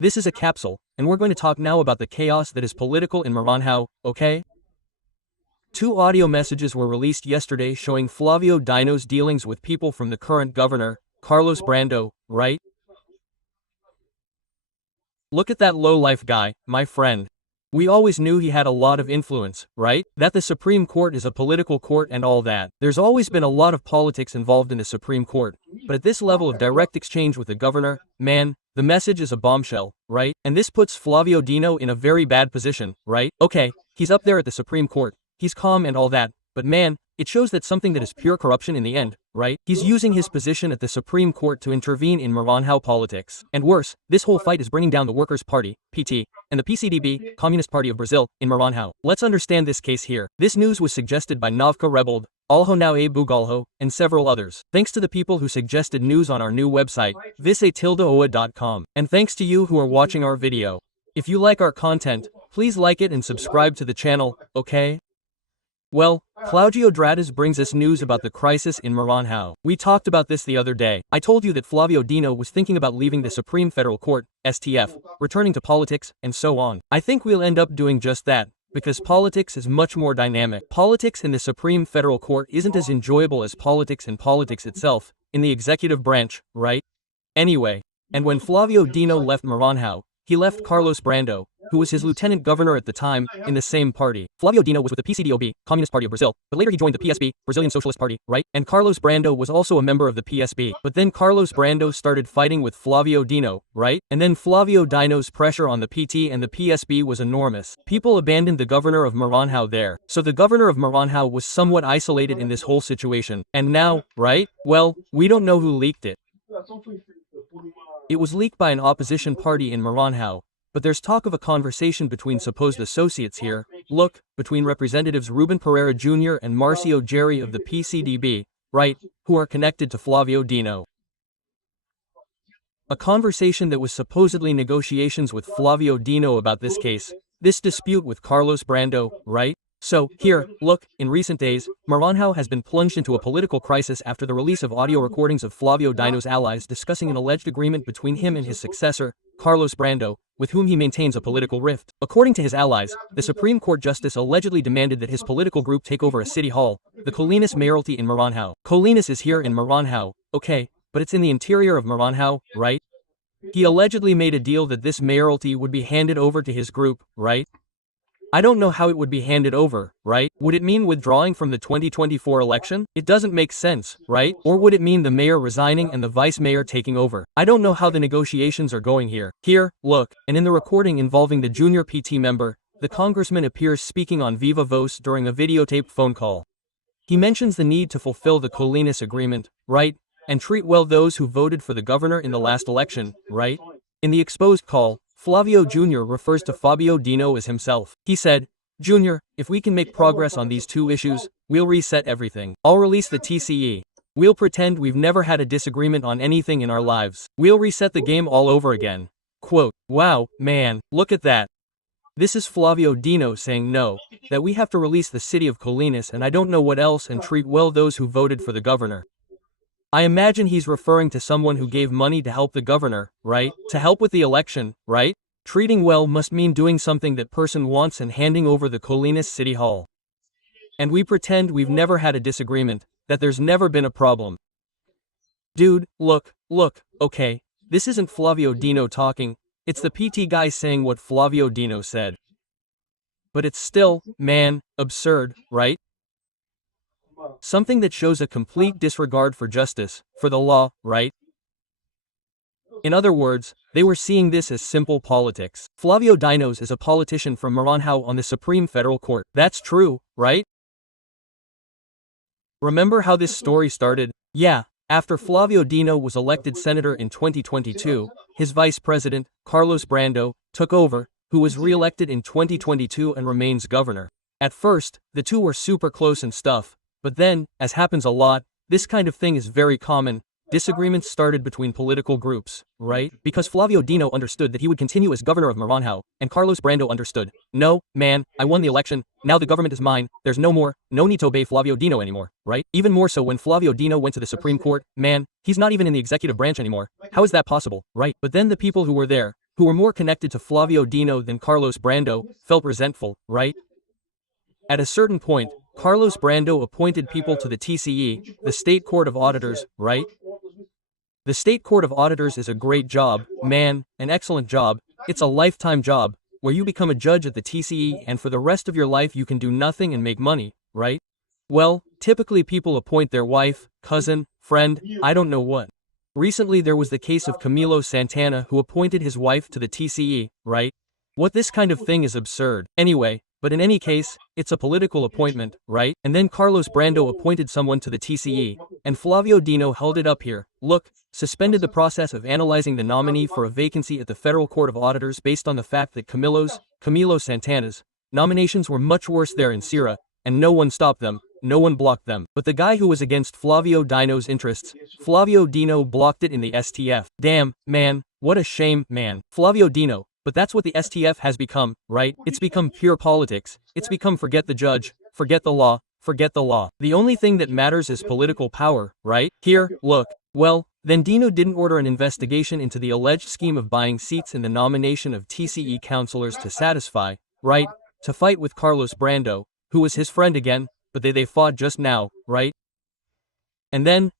This is a capsule, and we're going to talk now about the chaos that is political in Maranhão, okay? Two audio messages were released yesterday showing Flavio Dino's dealings with people from the current governor, Carlos Brando, right? Look at that low-life guy, my friend. We always knew he had a lot of influence, right? That the Supreme Court is a political court and all that. There's always been a lot of politics involved in the Supreme Court, but at this level of direct exchange with the governor, man, the message is a bombshell, right? And this puts Flavio Dino in a very bad position, right? Okay, he's up there at the Supreme Court, he's calm and all that, but man, it shows that something that is pure corruption in the end, right? He's using his position at the Supreme Court to intervene in Maranhão politics. And worse, this whole fight is bringing down the Workers' Party, PT, and the PCDB, Communist Party of Brazil, in Maranhão. Let's understand this case here. This news was suggested by Novka Rebeld, Alho e Bugalho, and several others. Thanks to the people who suggested news on our new website, vice-oa.com. And thanks to you who are watching our video. If you like our content, please like it and subscribe to the channel, okay? Well, Claudio Drades brings us news about the crisis in Maranhão. We talked about this the other day. I told you that Flavio Dino was thinking about leaving the Supreme Federal Court, STF, returning to politics, and so on. I think we'll end up doing just that, because politics is much more dynamic. Politics in the Supreme Federal Court isn't as enjoyable as politics in politics itself, in the executive branch, right? Anyway, and when Flavio Dino left Maranhão, he left Carlos Brando, who was his lieutenant governor at the time, in the same party. Flavio Dino was with the PCDB, Communist Party of Brazil, but later he joined the PSB, Brazilian Socialist Party, right? And Carlos Brando was also a member of the PSB. But then Carlos Brando started fighting with Flavio Dino, right? And then Flavio Dino's pressure on the PT and the PSB was enormous. People abandoned the governor of Maranhão there. So the governor of Maranhão was somewhat isolated in this whole situation. And now, right? Well, we don't know who leaked it. It was leaked by an opposition party in Maranhão, but there's talk of a conversation between supposed associates here, look, between Representatives Ruben Pereira Jr. and Marcio Jerry of the PCDB, right, who are connected to Flavio Dino. A conversation that was supposedly negotiations with Flavio Dino about this case, this dispute with Carlos Brando, right? So, here, look, in recent days, Maranhão has been plunged into a political crisis after the release of audio recordings of Flavio Dino's allies discussing an alleged agreement between him and his successor, Carlos Brando, with whom he maintains a political rift. According to his allies, the Supreme Court justice allegedly demanded that his political group take over a city hall, the Colinas mayoralty in Maranhão. Colinas is here in Maranhão, okay, but it's in the interior of Maranhão, right? He allegedly made a deal that this mayoralty would be handed over to his group, right? I don't know how it would be handed over, right? Would it mean withdrawing from the 2024 election? It doesn't make sense, right? Or would it mean the mayor resigning and the vice mayor taking over? I don't know how the negotiations are going here. Here, look, and in the recording involving the junior PT member, the congressman appears speaking on Viva Voz during a videotaped phone call. He mentions the need to fulfill the Colinas agreement, right? And treat well those who voted for the governor in the last election, right? In the exposed call, Flavio Jr. refers to Fabio Dino as himself. He said, "Junior, if we can make progress on these two issues, we'll reset everything. I'll release the TCE. We'll pretend we've never had a disagreement on anything in our lives. We'll reset the game all over again." Quote, wow, man, look at that. This is Flavio Dino saying no, that we have to release the city of Colinas and I don't know what else and treat well those who voted for the governor. I imagine he's referring to someone who gave money to help the governor, right? To help with the election, right? Treating well must mean doing something that person wants and handing over the Colinas City Hall. And we pretend we've never had a disagreement, that there's never been a problem. Dude, look, okay, this isn't Flavio Dino talking, it's the PT guy saying what Flavio Dino said. But it's still, man, absurd, right? Something that shows a complete disregard for justice, for the law, right? In other words, they were seeing this as simple politics. Flavio Dino is a politician from Maranhão on the Supreme Federal Court. That's true, right? Remember how this story started? Yeah, after Flavio Dino was elected senator in 2022, his vice president, Carlos Brando, took over, who was re-elected in 2022 and remains governor. At first, the two were super close and stuff. But then, as happens a lot, this kind of thing is very common. Disagreements started between political groups, right? Because Flavio Dino understood that he would continue as governor of Maranhão, and Carlos Brando understood, no, man, I won the election, now the government is mine, there's no need to obey Flavio Dino anymore, right? Even more so when Flavio Dino went to the Supreme Court, man, he's not even in the executive branch anymore. How is that possible, right? But then the people who were there, who were more connected to Flavio Dino than Carlos Brando, felt resentful, right? At a certain point, Carlos Brando appointed people to the TCE, the State Court of Auditors, right? The State Court of Auditors is a great job, man, an excellent job. It's a lifetime job, where you become a judge at the TCE and for the rest of your life you can do nothing and make money, right? Well, typically people appoint their wife, cousin, friend, I don't know what. Recently there was the case of Camilo Santana who appointed his wife to the TCE, right? What this kind of thing is absurd. Anyway, but in any case, it's a political appointment, right? And then Carlos Brando appointed someone to the TCE, and Flavio Dino held it up here, look, suspended the process of analyzing the nominee for a vacancy at the Federal Court of Auditors based on the fact that Camilo Santana's, nominations were much worse there in Sierra, and no one stopped them, no one blocked them. But the guy who was against Flavio Dino's interests, Flavio Dino blocked it in the STF. Damn, man, what a shame, man. Flavio Dino. But that's what the STF has become, right? It's become pure politics. It's become forget the judge, forget the law, forget the law. The only thing that matters is political power, right? Here, look. Well, then Dino didn't order an investigation into the alleged scheme of buying seats in the nomination of TCE councilors to satisfy, right? To fight with Carlos Brando, who was his friend again, but they fought just now, right? And then,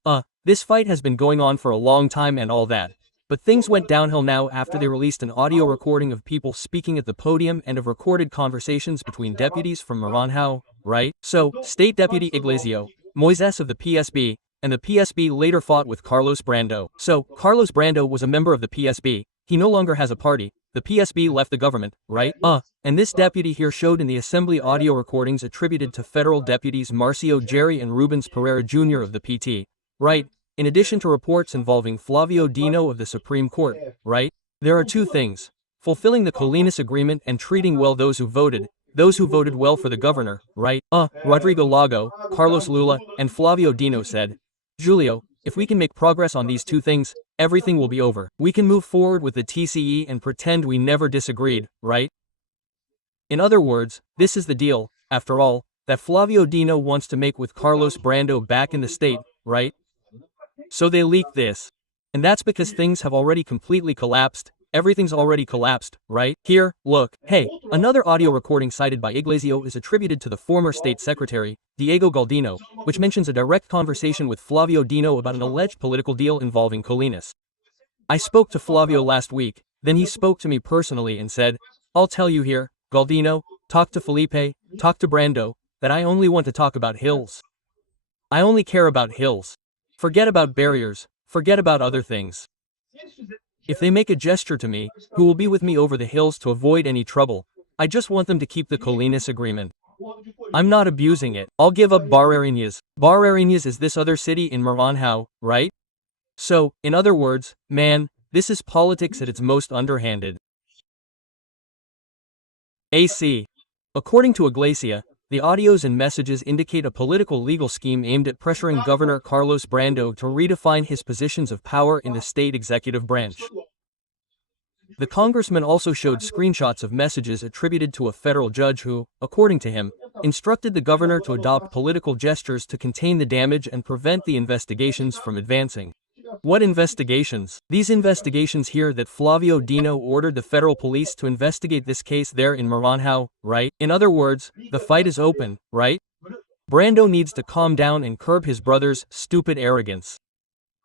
this fight has been going on for a long time and all that. But things went downhill now after they released an audio recording of people speaking at the podium and of recorded conversations between deputies from MARANHÁO, right? So, State Deputy Iglesia Moises of the PSB, and the PSB later fought with Carlos Brando. So, Carlos Brando was a member of the PSB, he no longer has a party, the PSB left the government, right? And this deputy here showed in the assembly audio recordings attributed to federal deputies Marcio Jerry and Rubens Pereira Jr. of the PT, right? In addition to reports involving Flavio Dino of the Supreme Court, right? There are two things. Fulfilling the Colinas Agreement and treating well those who voted well for the governor, right? Rodrigo Lago, Carlos Lula, and Flavio Dino said, Julio, if we can make progress on these two things, everything will be over. We can move forward with the TCE and pretend we never disagreed, right? In other words, this is the deal, after all, that Flavio Dino wants to make with Carlos Brando back in the state, right? So they leaked this. And that's because things have already completely collapsed. Everything's already collapsed, right? Here, look. Hey, another audio recording cited by Iglesia is attributed to the former state secretary, Diego Galdino, which mentions a direct conversation with Flavio Dino about an alleged political deal involving Colinas. I spoke to Flavio last week, then he spoke to me personally and said, I'll tell you here, Galdino, talk to Felipe, talk to Brando, that I only want to talk about hills. I only care about hills. Forget about barriers, forget about other things. If they make a gesture to me, who will be with me over the hills to avoid any trouble, I just want them to keep the Colinas Agreement. I'm not abusing it. I'll give up Barreirinhas. Barreirinhas is this other city in MARANHÁO, right? So, in other words, man, this is politics at its most underhanded. AC. According to Iglesia, the audios and messages indicate a political legal scheme aimed at pressuring Governor Carlos Brando to redefine his positions of power in the state executive branch. The congressman also showed screenshots of messages attributed to a federal judge who, according to him, instructed the governor to adopt political gestures to contain the damage and prevent the investigations from advancing. What investigations? These investigations here that Flavio Dino ordered the federal police to investigate this case there in MARANHÁO, right? In other words, the fight is open, right? Brando needs to calm down and curb his brother's stupid arrogance.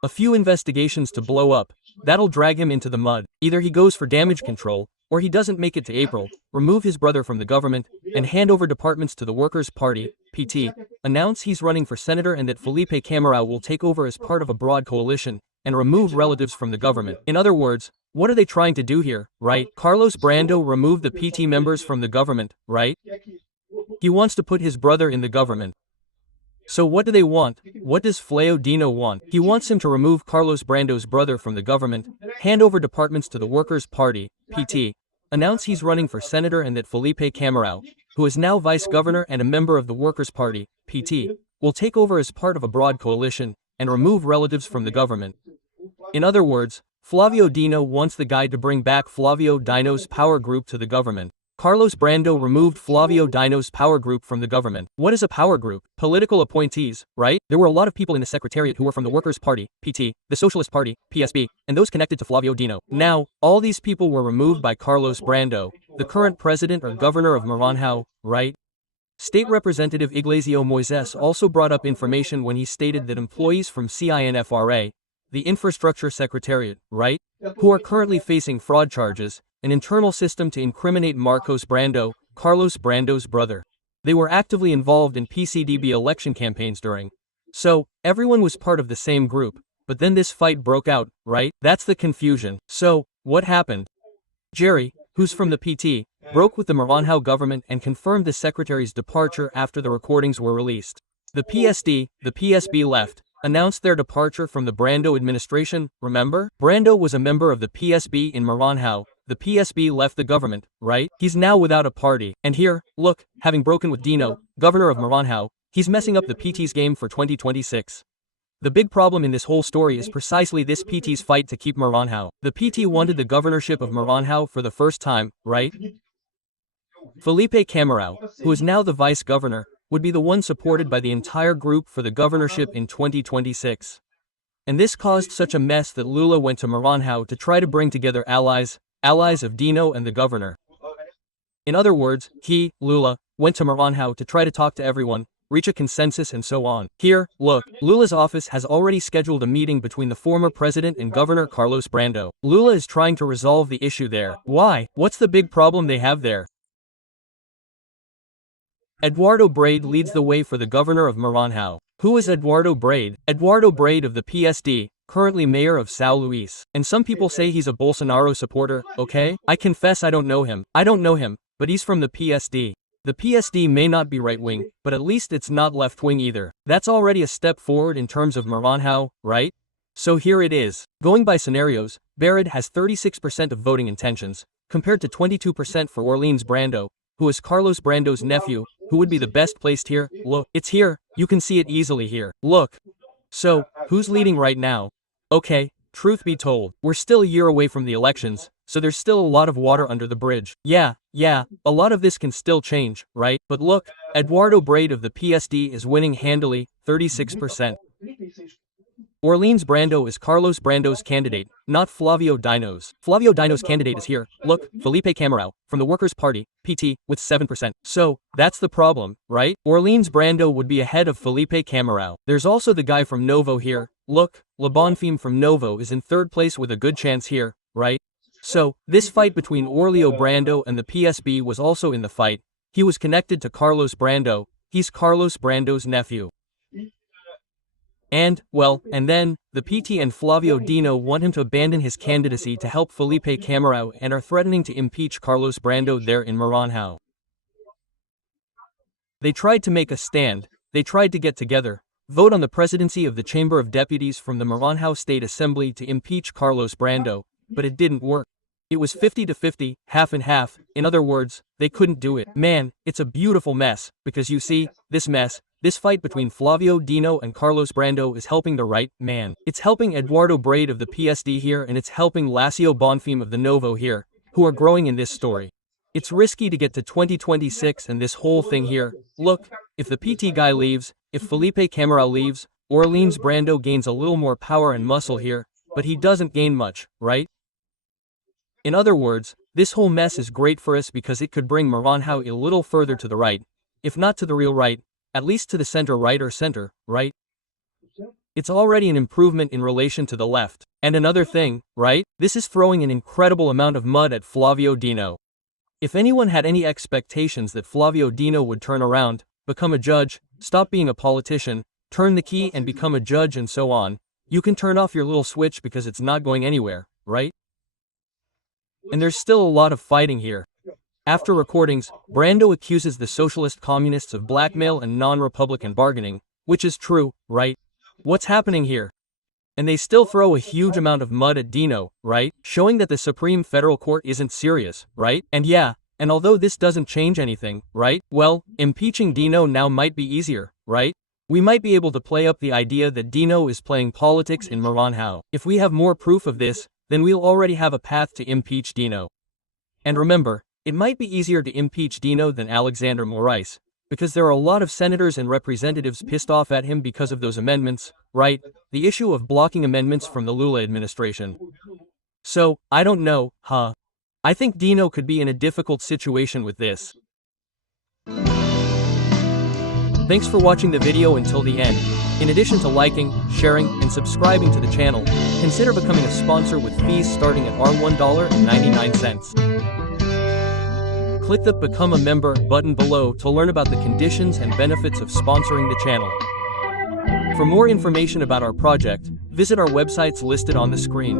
A few investigations to blow up, that'll drag him into the mud. Either he goes for damage control, or he doesn't make it to April, remove his brother from the government, and hand over departments to the Workers' Party, PT, announce he's running for senator and that Felipe Camarão will take over as part of a broad coalition, and remove relatives from the government. In other words, what are they trying to do here, right? Carlos Brando removed the PT members from the government, right? He wants to put his brother in the government. So what do they want? What does Flavio Dino want? He wants him to remove Carlos Brando's brother from the government, hand over departments to the Workers' Party, PT, announce he's running for senator and that Felipe Camarão, who is now vice governor and a member of the Workers' Party, PT, will take over as part of a broad coalition, and remove relatives from the government. In other words, Flavio Dino wants the guy to bring back Flavio Dino's power group to the government. Carlos Brando removed Flavio Dino's power group from the government. What is a power group? Political appointees, right? There were a lot of people in the secretariat who were from the Workers' Party, PT, the Socialist Party, PSB, and those connected to Flavio Dino. Now, all these people were removed by Carlos Brando, the current president or governor of Maranhão, right? State Representative Ignacio Moises also brought up information when he stated that employees from CINFRA, the Infrastructure Secretariat, right, who are currently facing fraud charges, an internal system to incriminate Marcos Brando, Carlos Brando's brother. They were actively involved in PCDB election campaigns during. So, everyone was part of the same group, but then this fight broke out, right? That's the confusion. So, what happened? Jerry, who's from the PT, broke with the Maranhão government and confirmed the secretary's departure after the recordings were released. The PSB left, announced their departure from the Brando administration, remember? Brando was a member of the PSB in Maranhão. The PSB left the government, right? He's now without a party. And here, look, having broken with Dino, governor of Maranhão, he's messing up the PT's game for 2026. The big problem in this whole story is precisely this PT's fight to keep Maranhão. The PT wanted the governorship of Maranhão for the first time, right? Felipe Camarão, who is now the vice governor, would be the one supported by the entire group for the governorship in 2026. And this caused such a mess that Lula went to Maranhão to try to bring together allies of Dino and the governor. In other words, Lula, went to Maranhão to try to talk to everyone, reach a consensus and so on. Here, look, Lula's office has already scheduled a meeting between the former president and Governor Carlos Brando. Lula is trying to resolve the issue there. Why? What's the big problem they have there? Eduardo Braide leads the way for the governor of Maranhão. Who is Eduardo Braide? Eduardo Braide of the PSD, currently mayor of São Luís. And some people say he's a Bolsonaro supporter, okay? I confess I don't know him. But he's from the PSD. The PSD may not be right-wing, but at least it's not left-wing either. That's already a step forward in terms of Maranhão, right? So here it is. Going by scenarios, Braide has 36% of voting intentions, compared to 22% for Orleans Brando, who is Carlos Brando's nephew, who would be the best placed here. Look, it's here, you can see it easily here. Look. So, who's leading right now? Okay, truth be told, we're still a year away from the elections, so there's still a lot of water under the bridge. Yeah, a lot of this can still change, right? But look, Eduardo Braide of the PSD is winning handily, 36%. Orleans Brando is Carlos Brando's candidate, not Flavio Dino's. Flavio Dino's candidate is here, look, Felipe Camarão, from the Workers' Party, PT, with 7%. So, that's the problem, right? Orleans Brando would be ahead of Felipe Camarão. There's also the guy from Novo here, look, Bonfim from Novo is in third place with a good chance here, right? So, this fight between Orleo Brando and the PSB was also in the fight. He was connected to Carlos Brando, he's Carlos Brando's nephew. And then, the PT and Flavio Dino want him to abandon his candidacy to help Felipe Camarão and are threatening to impeach Carlos Brando there in Maranhão. They tried to make a stand, they tried to get together, vote on the presidency of the Chamber of Deputies from the Maranhão State Assembly to impeach Carlos Brando, but it didn't work. It was 50-50, half and half, in other words, they couldn't do it. Man, it's a beautiful mess, because you see, this fight between Flavio Dino and Carlos Brando is helping the right man. It's helping Eduardo Braide of the PSD here and it's helping Lacio Bonfim of the Novo here, who are growing in this story. It's risky to get to 2026 and this whole thing here. Look, if the PT guy leaves, if Felipe Camarão leaves, Orleans Brando gains a little more power and muscle here, but he doesn't gain much, right? In other words, this whole mess is great for us because it could bring Maranhão a little further to the right, if not to the real right, at least to the center-right or center-right. It's already an improvement in relation to the left. And another thing, right? This is throwing an incredible amount of mud at Flavio Dino. If anyone had any expectations that Flavio Dino would turn around, become a judge, stop being a politician, turn the key and become a judge and so on, you can turn off your little switch because it's not going anywhere, right? And there's still a lot of fighting here. After recordings, Brando accuses the socialist communists of blackmail and non-republican bargaining, which is true, right? What's happening here? And they still throw a huge amount of mud at Dino, right? Showing that the Supreme Federal Court isn't serious, right? And although this doesn't change anything, right? Well, impeaching Dino now might be easier, right? We might be able to play up the idea that Dino is playing politics in Maranhão. If we have more proof of this, then we'll already have a path to impeach Dino. And remember, It might be easier to impeach Dino than Alexander Moraes, because there are a lot of senators and representatives pissed off at him because of those amendments, right? The issue of blocking amendments from the Lula administration. So, I don't know, huh? I think Dino could be in a difficult situation with this. Thanks for watching the video until the end. In addition to liking, sharing, and subscribing to the channel, consider becoming a sponsor with fees starting at $1.99. Click the Become a Member button below to learn about the conditions and benefits of sponsoring the channel. For more information about our project, visit our websites listed on the screen.